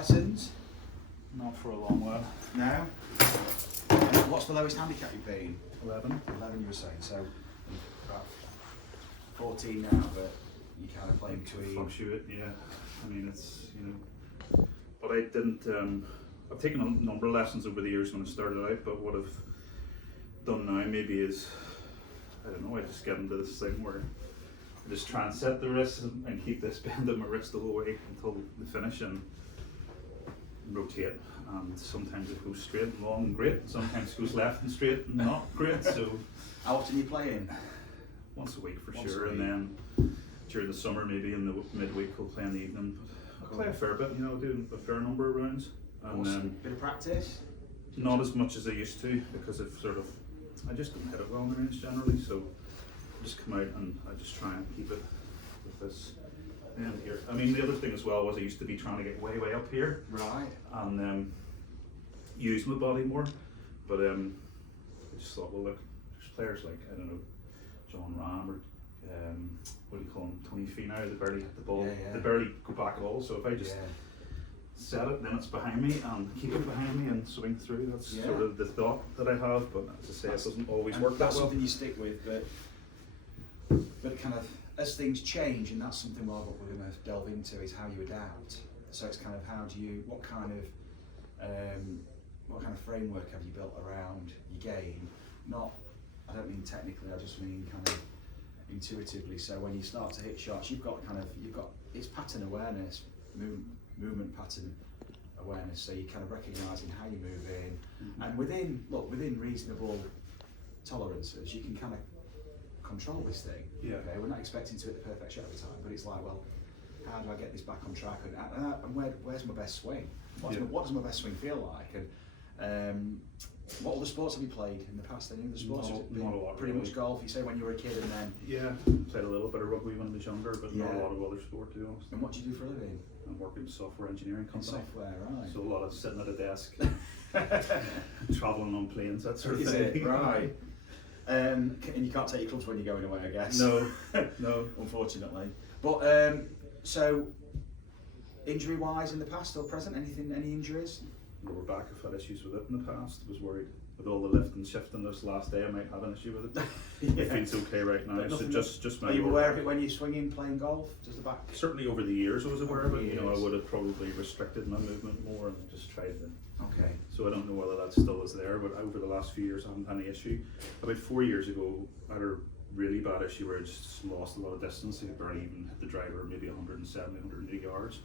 lessons? Not for a long while. No? What's the lowest handicap you've been? 11. 11 you were saying, so about 14 now, but you kind of play between. Fluctuate, yeah. I mean, it's, but I didn't, I've taken a number of lessons over the years when I started out, but what I've done now maybe is, I don't know, I just get into this thing where I just try and set the wrist and keep this bend in my wrist the whole way until the finish and rotate. And sometimes it goes straight and long and great, sometimes it goes left and straight and not great. So how often are you playing? Once a week for Once sure, a week. and then during the summer maybe in the midweek we'll play in the evening. But I play a fair bit, doing a fair number of rounds. And bit of practice? not as much as I used to, because I just don't hit it well in the range generally, so I just come out and I just try and keep it with this end here. I mean, the other thing as well was I used to be trying to get way up here. Right. And use my body more, but I just thought, well look, there's players like, I don't know, John Ram or what do you call him, Tony Finau, they barely hit the ball, they barely go back at all, so if I just set it, then it's behind me and keep it behind me and swing through, that's sort of the thought that I have, but as I say, it doesn't always work that well. That's something you stick with, but kind of, as things change, and that's something what we're going to delve into, is how you adapt. So it's kind of what kind of framework have you built around your game? I don't mean technically, I just mean kind of intuitively. So when you start to hit shots, you've got it's pattern awareness, movement pattern awareness. So you're kind of recognising how you're moving, and within reasonable tolerances, you can kind of control this thing. Yeah. Okay, we're not expecting to hit the perfect shot every time, but it's like, well, how do I get this back on track, and where's my best swing? What does my best swing feel like? And what other sports have you played in the past? Any other sports? Not a lot. Pretty really. much golf. You say when you were a kid, and then Played a little bit of rugby when I was younger, but not a lot of other sport, to be honest. And what do you do for a living? I'm working in software engineering company. Software, right? So a lot of sitting at a desk, travelling on planes, that sort of Is thing. it? Right. And you can't take your clubs when you're going away, I guess. No, Unfortunately. But so, injury-wise in the past or present, any injuries? Lower back, I've had issues with it in the past. I was worried with all the lift and shifting this last day I might have an issue with it. It feels okay right now. So just my. Are you aware of it when you're swinging, playing golf? Does the back? Certainly over the years I was aware of it. I would have probably restricted my movement more and just tried to. Okay. So I don't know whether that still is there, but over the last few years I haven't had any issue. About 4 years ago I had a really bad issue where I just lost a lot of distance. I could barely even hit the driver maybe 170, 180 yards.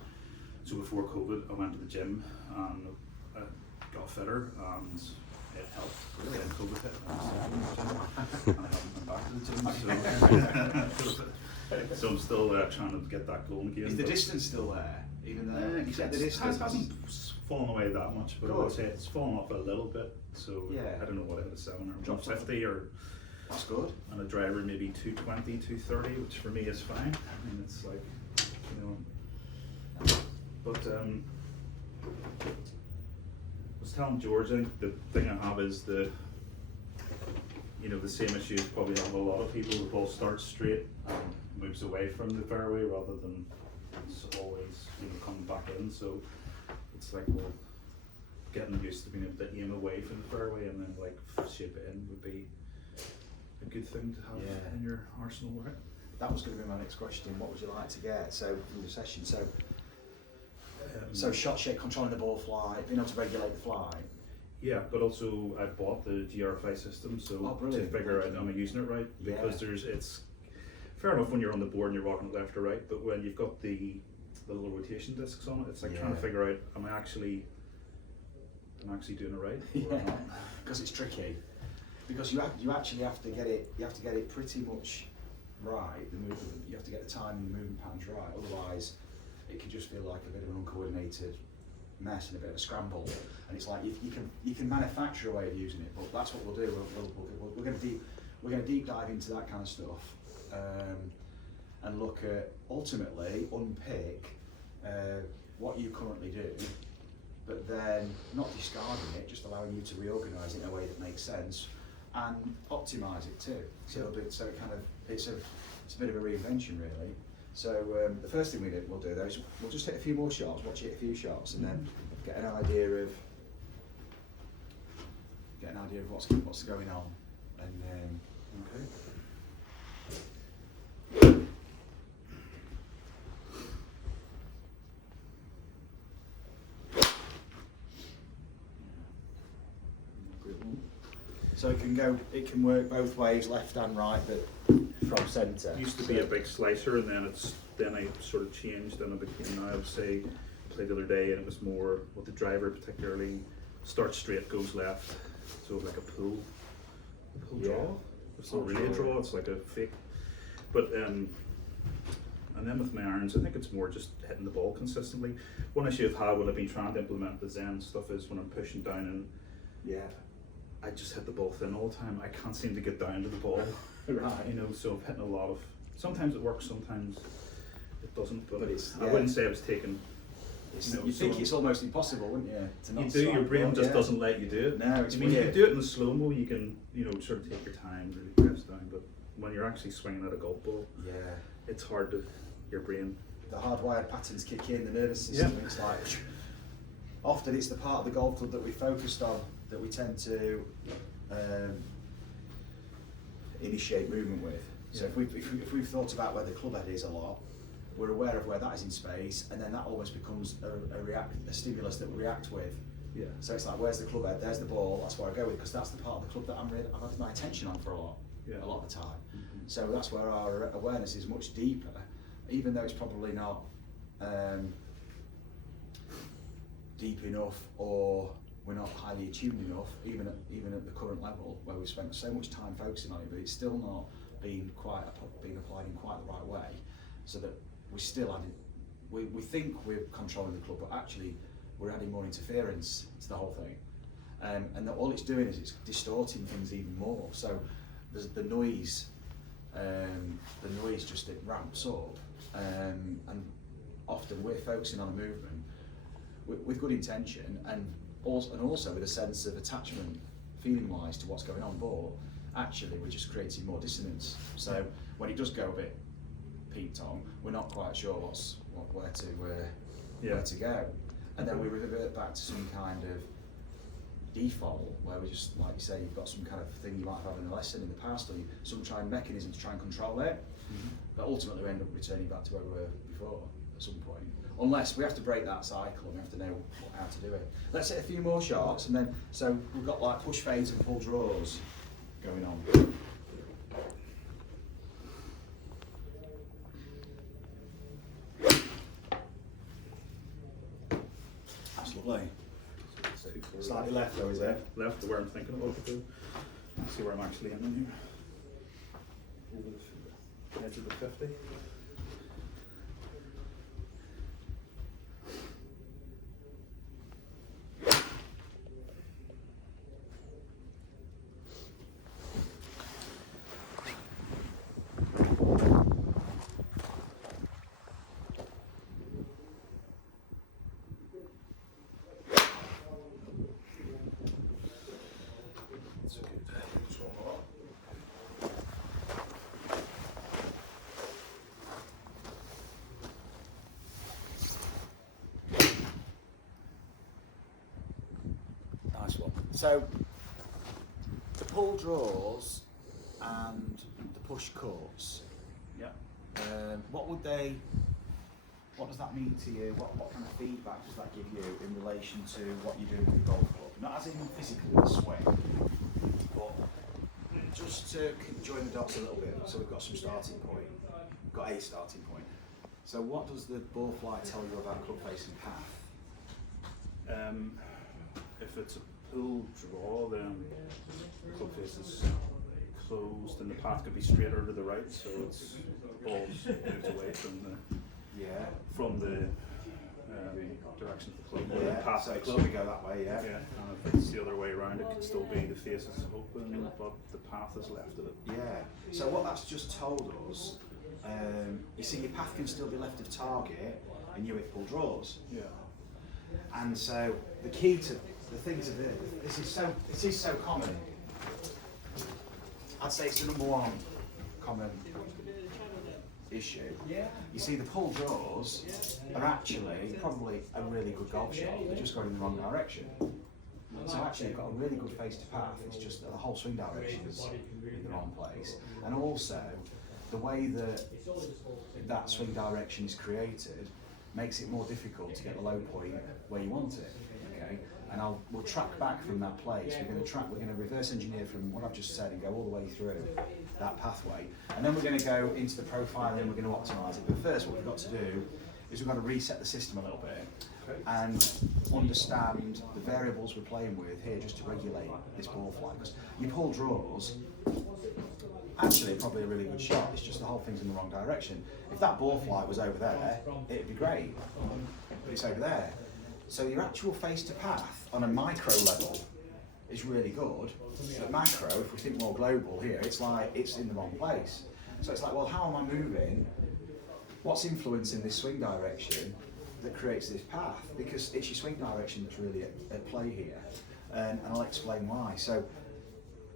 So before COVID I went to the gym and I got fitter and it helped. Really? And COVID hit and I haven't been back to the gym. So I'm still trying to get that going again. Is the distance still there? Even though you said the distance hasn't fallen away that much, but I'd say it's fallen off a little bit. So I don't know what I had, a 7 or 150 or. That's good. And a driver maybe 220, 230, which for me is fine. I mean, it's like, but I was telling George, I think the thing I have is the same issues probably have a lot of people. The ball starts straight and moves away from the fairway rather than it's always coming back in. So it's like, well, getting used to being able to aim away from the fairway and then like shape it in would be a good thing to have in your arsenal, right? That was going to be my next question. What would you like to get? So from the session, so shot shape, controlling the ball flight, being able to regulate the flight. Yeah, but also I bought the GR5 system, so to figure out am I using it right, because it's fair enough when you're on the board and you're walking left or right, but when you've got the little rotation discs on it, it's like trying to figure out am I actually doing it right or not? Because it's tricky. Because you actually have to get it pretty much right. The movement, you have to get the time and the movement patterns right. Otherwise, it could just feel like a bit of an uncoordinated mess and a bit of a scramble. And it's like you can manufacture a way of using it, but that's what we'll do. We're going to deep dive into that kind of stuff and look at ultimately unpick what you currently do, but then not discarding it, just allowing you to reorganise it in a way that makes sense. And optimise it too. So it kind of it's a bit of a reinvention really. So the first thing we'll do though is we'll just hit a few more shots, watch it a few shots, and then get an idea of what's going on. And Okay. so it can work both ways, left and right, but from centre. It used to be a big slicer, and then I sort of changed, and it became, I would say, played the other day, and it was more with the driver particularly, starts straight, goes left, so like a pull draw. It's not really a draw, it's like a fake. But and then with my irons, I think it's more just hitting the ball consistently. One issue I've had when I've been trying to implement the Zen stuff is when I'm pushing down and I just hit the ball thin all the time. I can't seem to get down to the ball. Right. You know, so I'm hitting a lot of. Sometimes it works, sometimes it doesn't. But it's, I wouldn't say I was taking. You think it's almost impossible, wouldn't you? To not You do. Your brain just yeah. doesn't let you do it. No, it's I mean, weird. you can do it in the slow mo. You can, sort of take your time, really press down. But when you're actually swinging at a golf ball, it's hard to. Your brain. The hardwired patterns kick in, the nervous system. Yeah. It's like often it's the part of the golf club that we focused on that we tend to initiate movement with. So if we've thought about where the club head is a lot, we're aware of where that is in space, and then that almost becomes a stimulus that we react with. Yeah. So it's like, where's the club head? There's the ball. That's where I go with, because that's the part of the club that I've had my attention on for a lot of the time. Mm-hmm. So that's where our awareness is much deeper, even though it's probably not deep enough, or we're not highly attuned enough, even at the current level where we've spent so much time focusing on it, but it's still not being applied in quite the right way, so that we still adding. We think we're controlling the club, but actually we're adding more interference to the whole thing, and that all it's doing is it's distorting things even more. So there's the noise. The noise just it ramps up, and often we're focusing on a movement with good intention, and also with a sense of attachment, feeling-wise, to what's going on. But actually, we're just creating more dissonance. So when it does go a bit peaked on, we're not quite sure where to go, and then we revert back to some kind of default where we just, like you say, you've got some kind of thing you might have had in a lesson in the past, or some mechanism to try and control it, but ultimately we end up returning back to where we were before at some point, unless we have to break that cycle and we have to know how to do it. Let's hit a few more shots, and then so we've got like push fades and pull draws going on. That's lovely. Slightly left though, is it? Left to where I'm thinking about it. See where I'm actually in here. Over the edge of the 50. Nice one. So the pull draws and the push cuts. Yeah. What does that mean to you? What kind of feedback does that give you in relation to what you're doing with the golf club? Not as in physically with the swing, but just to join the dots a little bit. So we've got some starting point. We've got a starting point. So what does the ball flight tell you about club facing path? If it's a pull draw, then the club face is closed, and the path could be straighter to the right, so it's balls moved away from the direction of the club. Or the path so of the it's club. we go that way, yeah. Yeah, and if it's the other way around, it could still be the face is open, but the path is left of it. Yeah. So what that's just told us, you see, your path can still be left of target, and you hit pull draws. Yeah. And so the key to the things of this is so common. I'd say it's the number one common issue. You see, the pull draws are actually probably a really good golf shot. They're just going in the wrong direction. So actually, you've got a really good face to path. It's just that the whole swing direction is in the wrong place, and also the way that swing direction is created makes it more difficult to get the low point where you want it. Okay, and we'll track back from that place. We're going to reverse engineer from what I've just said and go all the way through that pathway, and then we're going to go into the profile and we're going to optimise it. But first, what we've got to do is we've got to reset the system a little bit and understand the variables we're playing with here just to regulate this ball flight. Because your pull draws, actually probably a really good shot, it's just the whole thing's in the wrong direction. If that ball flight was over there, it'd be great, but it's over there. So your actual face to path on a micro level is really good, but macro, if we think more global here, it's like it's in the wrong place. So it's like, well, how am I moving? What's influencing this swing direction that creates this path? Because it's your swing direction that's really at play here, and I'll explain why. So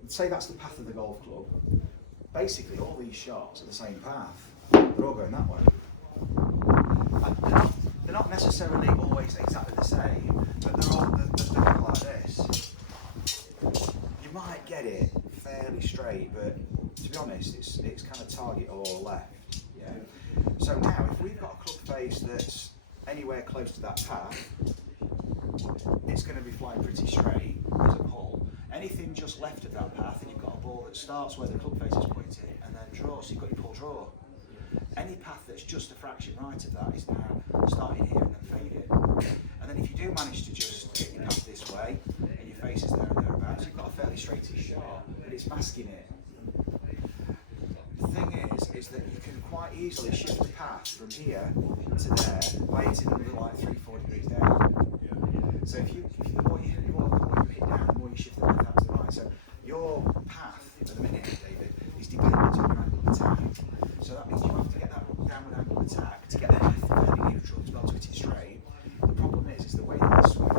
say that's the path of the golf club. Basically all these shots are the same path. They're all going that way. And they're not necessarily always exactly the same, but they're all like this. You might get it fairly straight, but to be honest, it's kind of target or left. Yeah. So now, if we've got a club face that's anywhere close to that path, it's going to be flying pretty straight as a pull. Anything just left of that path, and you've got a ball that starts where the club face is pointing and then draws, so you've got your pull draw. Any path that's just a fraction right of that is now starting here and then fading. And then if you do manage to just get your path this way, and your face is there and thereabouts, you've got a fairly straightish shot, but it's masking it. The thing is that you can quite easily shift the path from here to there by hitting another like 3-4 degrees down. So the more you hit down, the more you shift the path out to the right. So your path at the minute, David, is dependent on your angle of attack. So that means you have to get that downward angle of attack to get the path fairly neutral to be able to hit it straight. The problem is the way that the swing